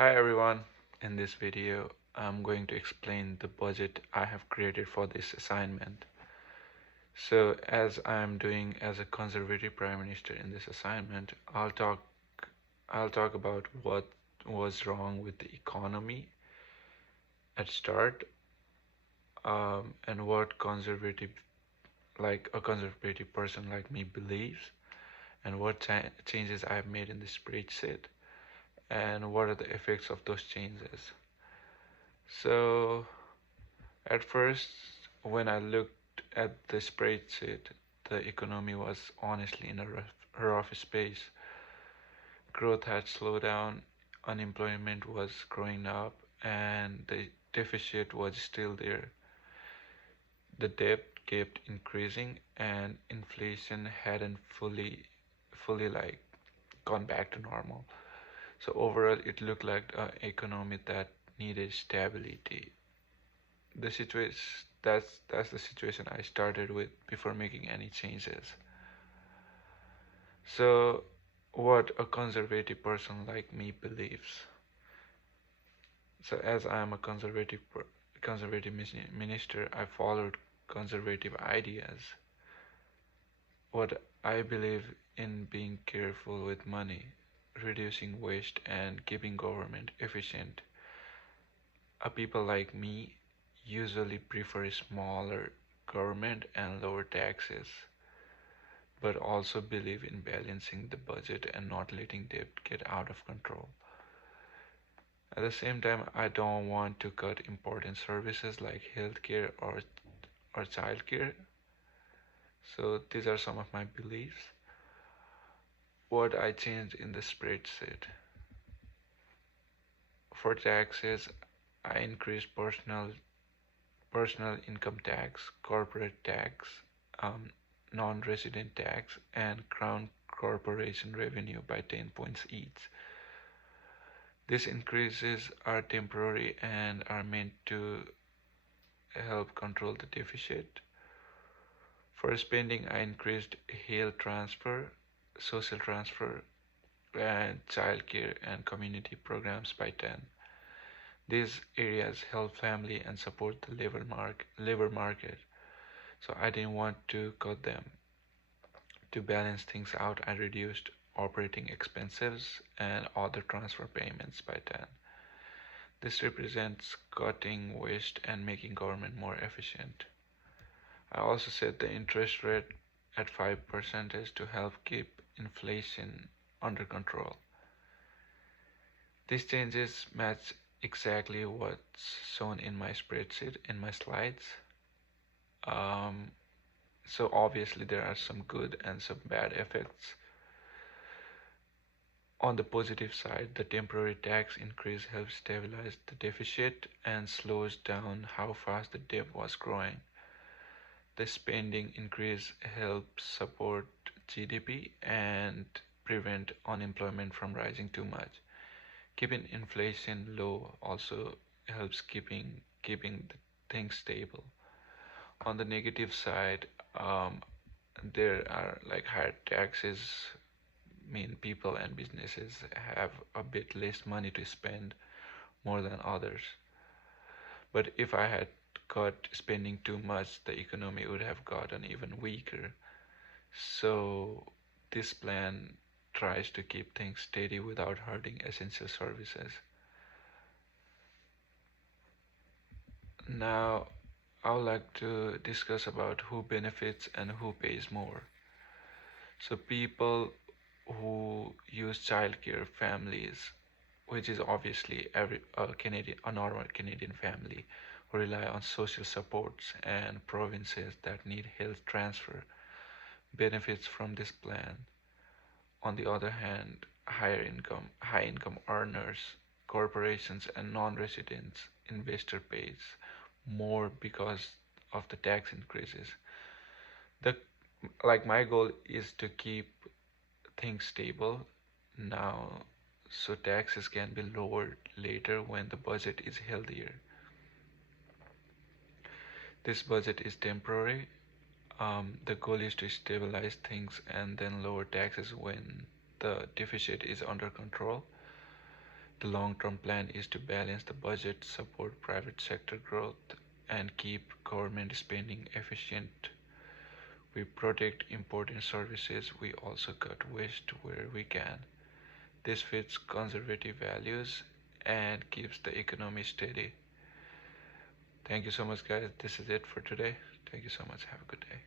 Hi everyone, in this video I'm going to explain the budget I have created for this assignment. So as I am doing as a conservative prime minister in this assignment, I'll talk about what was wrong with the economy at start, and what conservative like a conservative person like me believes, and what changes I've made in the spreadsheet, and what are the effects of those changes. So at first, when I looked at the spreadsheet, the economy was honestly in a rough space. Growth had slowed down, unemployment was growing up, and the deficit was still there. The debt kept increasing, and inflation hadn't fully gone back to normal. So overall, it looked like an economy that needed stability. The situation that's the situation I started with before making any changes. So what a conservative person like me believes. So as I am a conservative minister, I followed conservative ideas. What I believe in being careful with money, reducing waste, and keeping government efficient. A people like me usually prefer smaller government and lower taxes, but also believe in balancing the budget and not letting debt get out of control. At the same time, I don't want to cut important services like healthcare or childcare. So these are some of my beliefs. What I changed in the spreadsheet. For taxes, I increased personal income tax, corporate tax, um, non-resident tax, and crown corporation revenue by 10 points each. These increases are temporary and are meant to help control the deficit. For spending, I increased health transfer, social transfer, and childcare and community programs by 10. These areas help family and support the labor market, so I didn't want to cut them. To balance things out, I reduced operating expenses and other transfer payments by 10. This represents cutting waste and making government more efficient. I also set the interest rate at 5% to help keep inflation under control. These changes match exactly what's shown in my spreadsheet in my slides. Um, so obviously there are some good and some bad effects. On the positive side, the temporary tax increase helps stabilize the deficit and slows down how fast the debt was growing. The spending increase helps support GDP and prevent unemployment from rising too much. Keeping inflation low also helps keeping the things stable. On the negative side, there are like higher taxes mean people and businesses have a bit less money to spend more than others. But if I had cut spending too much, the economy would have gotten even weaker. So this plan tries to keep things steady without hurting essential services. Now, I would like to discuss about who benefits and who pays more. So people who use childcare families, which is obviously a normal Canadian family who rely on social supports, and provinces that need health transfer, benefits from this plan. On the other hand, high income earners, corporations, and non-residents investor pays more because of the tax increases. The my goal is to keep things stable now, so taxes can be lowered later when the budget is healthier. This budget is temporary. The goal is to stabilize things and then lower taxes when the deficit is under control. The long-term plan is to balance the budget, support private sector growth, and keep government spending efficient. We protect important services. We also cut waste where we can. This fits conservative values and keeps the economy steady. Thank you so much, guys. This is it for today. Thank you so much. Have a good day.